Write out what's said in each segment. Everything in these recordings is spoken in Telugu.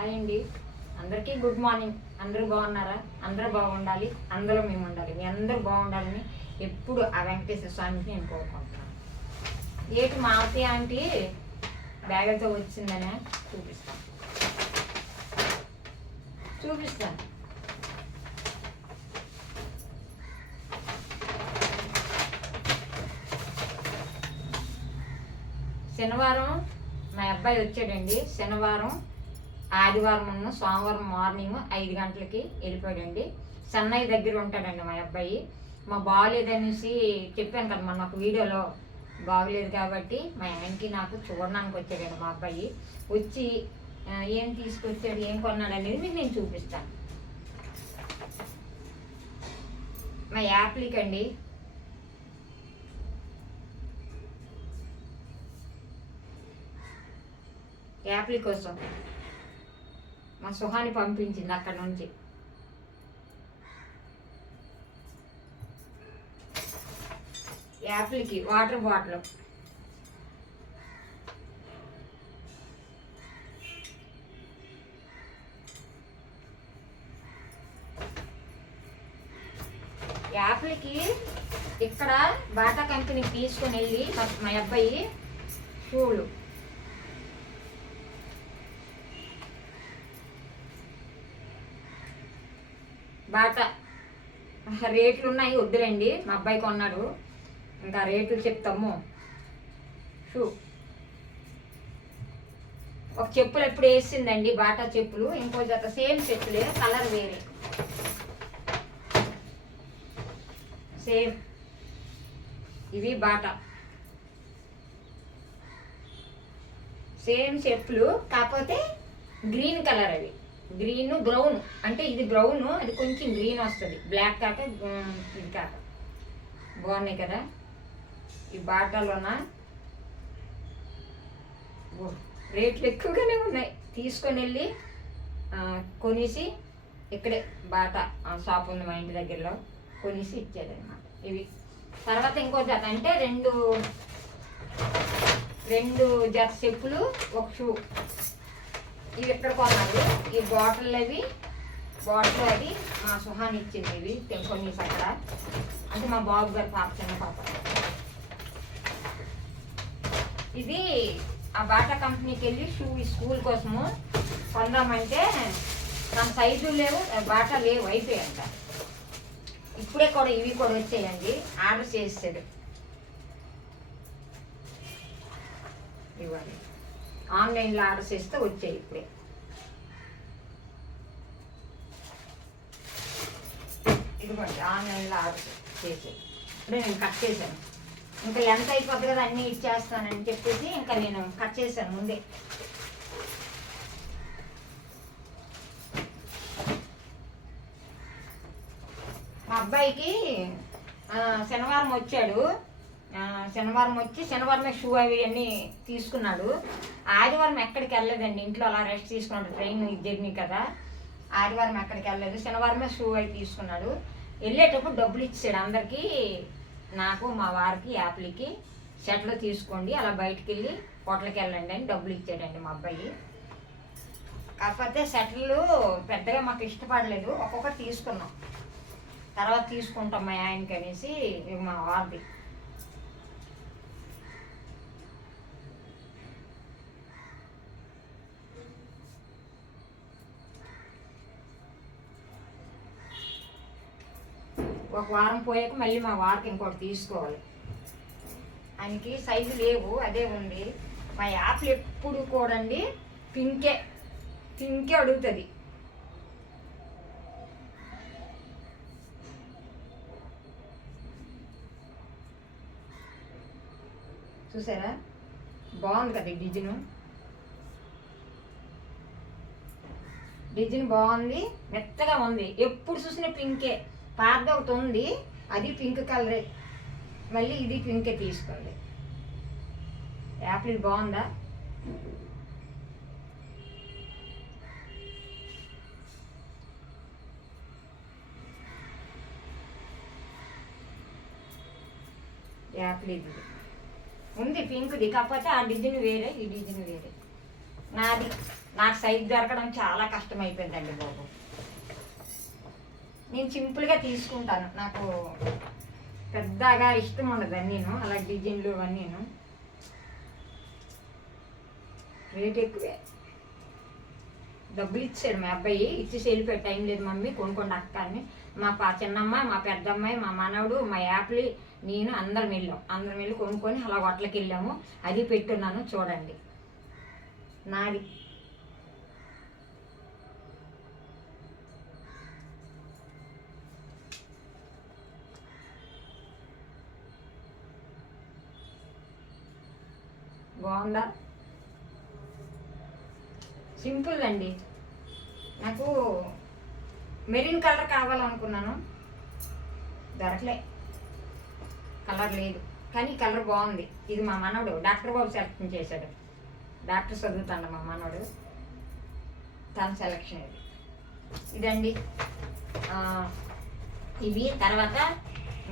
హాయ్ అండి. అందరికీ గుడ్ మార్నింగ్. అందరూ బాగున్నారా? అందరూ బాగుండాలి. అందరూ మేము ఉండాలి మీ అందరూ బాగుండాలని ఎప్పుడు ఆ వెంకటేశ్వర స్వామికి నేను కోరుకుంటున్నాను. ఏటి మావతి ఆంటీ? బ్యాగులతో వచ్చిందనే చూపిస్తాను చూపిస్తాను శనివారం మా అబ్బాయి వచ్చాడండి. శనివారం ఆదివారం ఉన్న సోమవారం మార్నింగ్ ఐదు గంటలకి వెళ్ళిపోయాడండి. చెన్నై దగ్గర ఉంటాడండి మా అబ్బాయి. మా బాగోలేదనేసి చెప్పాను కదా మొన్న ఒక వీడియోలో బాగలేదు కాబట్టి మా ఆయనకి నాకు చూడడానికి వచ్చాడండి మా అబ్బాయి. వచ్చి ఏం తీసుకొచ్చాడు ఏం కొన్నాడు అనేది మీకు నేను చూపిస్తాను. మా యాప్లిక్ అండి. యాప్లి కోసం. మా సుహాని పంపించింది అక్కడ నుంచి. యాపిల్కి వాటర్ బాటిల్. యాపిల్కి ఇక్కడ బాటా కంపెనీకి తీసుకొని వెళ్ళి మా- మా అబ్బాయి పూలు బాటా. రేట్లు ఉన్నాయి వద్దులేండి. మా అబ్బాయి కొన్నాడు. ఇంకా రేట్లు చెప్తాము. షూ. ఒక చెప్పులు ఎప్పుడు వేసిందండి బాటా చెప్పులు. ఇంకో జత సేమ్ చెప్పులే కలర్ వేరే. సేమ్. ఇవి బాటా. సేమ్ చెప్పులు కాకపోతే గ్రీన్ కలర్ అవి. Green brown. అంటే ఇది బ్రౌన్ అది కొంచెం గ్రీన్ వస్తుంది. బ్లాక్ కాక ఇది కాక. బాగున్నాయి కదా? ఈ బాటాలోన రేట్లు ఎక్కువగానే ఉన్నాయి. తీసుకొని వెళ్ళి కొనేసి ఇక్కడే బాటా షాప్ ఉంది మా ఇంటి దగ్గరలో. కొనేసి ఇచ్చాడనమాట ఇవి. తర్వాత ఇంకో జత. అంటే రెండు రెండు జత చెప్పులు ఒక షూ. ఇవి ఎక్కడ కొన్నాడు ఈ బాటిల్ అవి బాటిల్ అది మా సుహాన్ ఇచ్చింది ఇవి కొన్ని అక్కడ. అంటే మా బాబు గారి పాప చిన్న పాప. ఇది ఆ బాటా కంపెనీకి వెళ్ళి షూ స్కూల్ కోసము కొందామంటే మన సైజు లేవు బాటా లేవు అయిపోయాయంట. ఇప్పుడే కూడా ఇవి కూడా వచ్చాయండి. ఆర్డర్ చేసాడు ఇవ్వాలి ఆన్లైన్లో ఆర్డర్ చేస్తే వచ్చాయి ఇప్పుడే. ఇదిగోండి ఆన్లైన్లో ఆర్డర్ చేసాయి. ఇప్పుడే నేను కట్ చేశాను. ఇంకా లెంత్ అయిపోద్ది కదా అన్నీ ఇచ్చేస్తానని చెప్పేసి ఇంకా నేను కట్ చేశాను ముందే. మా అబ్బాయికి శనివారం వచ్చాడు. శనివారం వచ్చి శనివారమే షూ అవి అన్నీ తీసుకున్నాడు. ఆదివారం ఎక్కడికి వెళ్ళలేదండి. ఇంట్లో అలా రెస్ట్ తీసుకున్నాడు. ట్రైన్ జర్నీ కదా. ఆదివారం ఎక్కడికి వెళ్ళలేదు. శనివారమే షూ అవి తీసుకున్నాడు. వెళ్ళేటప్పుడు డబ్బులు ఇచ్చాడు అందరికీ. నాకు మా వారికి యాప్లకి. షర్ట్లు తీసుకోండి. అలా బయటికి వెళ్ళి హోటల్కి వెళ్ళండి అని డబ్బులు ఇచ్చాడండి మా అబ్బాయి. కాకపోతే షర్ట్లు పెద్దగా మాకు ఇష్టపడలేదు. ఒక్కొక్కటి తీసుకున్నాం. తర్వాత తీసుకుంటాం మా ఆయనకి అనేసి మా వారిది. వారం పోయాక మళ్ళీ మా వారికి ఇంకోటి తీసుకోవాలి. ఆయనకి సైజు లేవు అదే ఉంది. మా యాప్లు ఎప్పుడు కూడా అండి పింకే పింకే అడుగుతుంది. చూసారా? బాగుంది కదా డిజైన్. డిజైన్ బాగుంది మెత్తగా ఉంది. ఎప్పుడు చూసిన పింకే. పాత ఒకటి ఉంది. అది పింక్ కలరే. మళ్ళీ ఇది పింకే తీసుకోండి. యాపిల్ బాగుందా? యాపిల్ ఇది. ఉంది పింక్ది కాకపోతే ఆ డిజైన్ వేరే ఈ డిజైన్ వేరే. నాది నాకు సైజ్ దొరకడం చాలా కష్టం అయిపోయిందండి బాబు. నేను సింపుల్గా తీసుకుంటాను. నాకు పెద్దగా ఇష్టం ఉండదు నేను అలా డిజైన్లు అవన్నీను రేట్ ఎక్కువే. డబ్బులు ఇచ్చాడు మా అబ్బాయి. ఇచ్చేసి వెళ్ళిపోయి టైం లేదు మమ్మీ. కొనుక్కోండి అక్క అని. మా పా చిన్నమ్మ మా పెద్దమ్మాయి మా మనవడు మా యాప్లి నేను అందరం వెళ్ళాం. అందరం వెళ్ళి కొనుక్కొని అలా హోటల్కి వెళ్ళాము. అది పెట్టున్నాను. చూడండి. నాది బాగుందా? సింపుల్ అండి. నాకు మెరీన్ కలర్ కావాలనుకున్నాను. దొరకలే. కలర్ లేదు. కానీ కలర్ బాగుంది. ఇది మా మనవడు డాక్టర్ బాబు సెలెక్షన్ చేశాడు. డాక్టర్ చదువుతాడు మా మనవడు. తన సెలెక్షన్ ఇది. ఇదండి. ఇవి. తర్వాత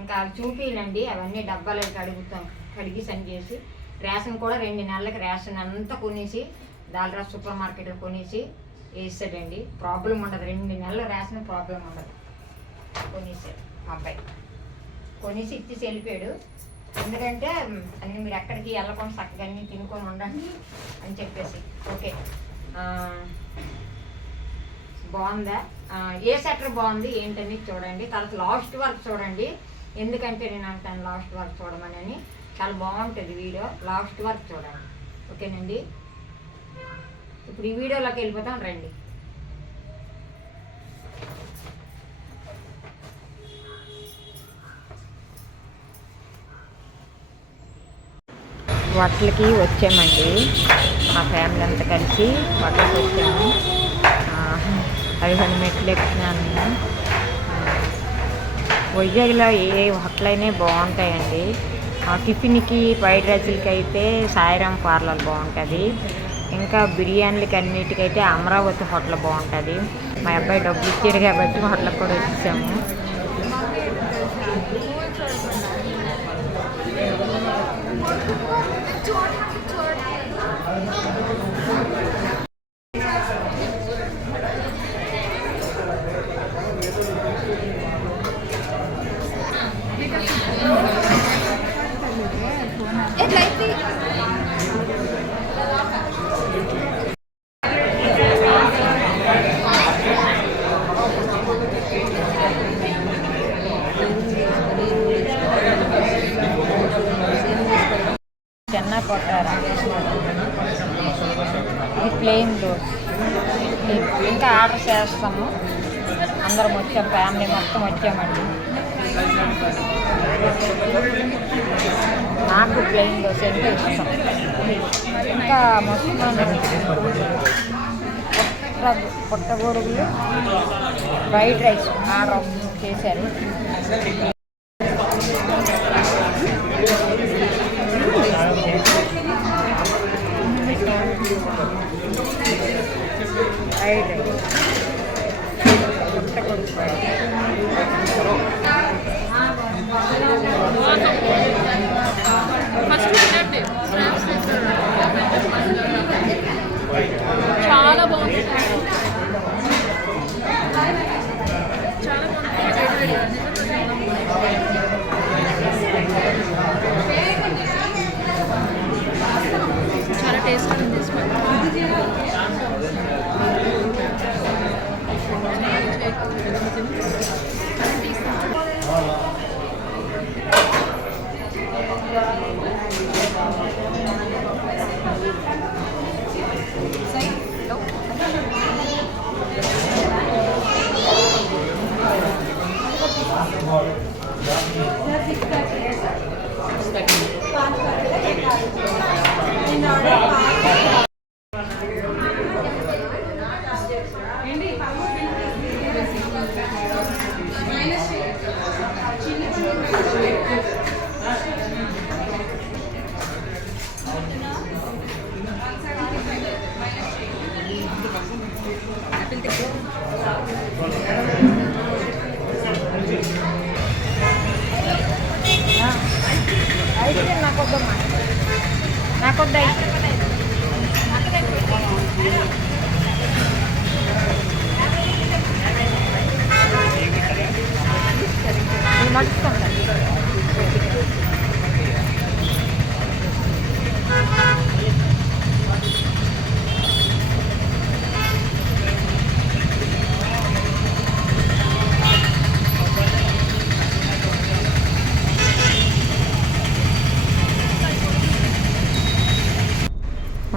ఇంకా చూపిలండి అవన్నీ డబ్బాలు కడుగుతాం కడిగి సన్ చేసి రేషన్ కూడా రెండు నెలలకి రేషన్ అంతా కొనేసి దాల్రా సూపర్ మార్కెట్లో కొనేసి వేసాడండి ప్రాబ్లం ఉండదు. రెండు నెలలు రేషన్ ప్రాబ్లం ఉండదు. కొనేసాడు మా అబ్బాయి. కొనేసి ఇచ్చేసి వెళ్ళిపోయాడు. ఎందుకంటే అన్నీ మీరు ఎక్కడికి వెళ్ళకుండా చక్కగా అన్ని తినుకొని ఉండండి అని చెప్పేసి. ఓకే. బాగుందా? ఏ సెటర్ బాగుంది? ఏంటని చూడండి. తర్వాత లాస్ట్ వరకు చూడండి. ఎందుకంటే నేను అంటాను లాస్ట్ వరకు చూడమని చాలా బాగుంటుంది వీడియో. లాస్ట్ వరకు చూడండి. ఓకేనండి? ఇప్పుడు ఈ వీడియోలోకి వెళ్ళిపోతాం రండి. హోటల్కి వచ్చామండి. మా ఫ్యామిలీ అంతా కలిసి హోటల్కి వచ్చాము. ఆ, పదిహేను మెట్లు ఎక్కినాను నేను వైజాగ్లో ఏ హోటల్ అయినా బాగుంటాయండి. టిఫిన్కి ఫ్రైడ్ రైస్లకి అయితే సాయిరామ్ పార్లర్ బాగుంటుంది ఇంకా బిర్యానీలకి అన్నిటికైతే అమరావతి హోటల్ బాగుంటుంది మా అబ్బాయి డబ్బులు ఇచ్చారు కాబట్టి హోటల్కి కూడా వచ్చేసాము you. ప్లేన్ ప్లెయిన్ దోస్ ఇంకా ఆర్డర్ చేస్తాము. అందరం వచ్చాం ఫ్యామిలీ మొత్తం వచ్చామండి. నాకు ప్లేన్ దోశ అంటే ఇష్టం. ఇంకా మొత్తం పుట్ట పుట్టగొడుగులు ఫ్రైడ్ రైస్ ఆర్డర్ చేశారు. पाँच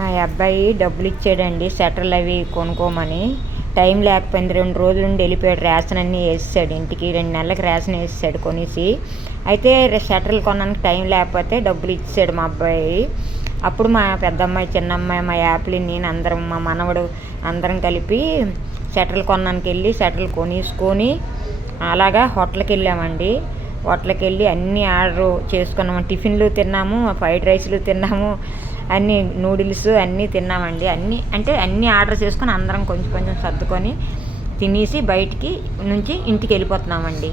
మా అబ్బాయి డబ్బులు ఇచ్చాడండి స్వెటర్లు అవి కొనుక్కోమని. టైం లేకపోయింది రెండు రోజుల నుండి వెళ్ళిపోయాడు రేషన్ అన్నీ వేసాడు ఇంటికి రెండు నెలలకు రేషన్ వేసాడు కొనేసి. అయితే షట్టర్లు కొనడానికి టైం లేకపోతే డబ్బులు ఇచ్చాడు మా అబ్బాయి. అప్పుడు మా పెద్దమ్మాయి చిన్నమ్మాయి మా యాపిల్ నేను అందరం మా మనవడు అందరం కలిపి షట్టర్లు కొనడానికి వెళ్ళి సెటర్లు కొనేసుకొని అలాగా హోటల్కి వెళ్ళామండి. హోటల్కి వెళ్ళి అన్నీ ఆర్డర్ చేసుకున్నాము. టిఫిన్లు తిన్నాము ఫ్రైడ్ రైస్లు తిన్నాము. అన్ని నూడిల్స్ అన్నీ తిన్నామండి. అన్నీ అంటే అన్నీ ఆర్డర్ చేసుకొని అందరం కొంచెం కొంచెం సర్దుకొని తినేసి బయటికి నుంచి ఇంటికి వెళ్ళిపోతున్నామండి.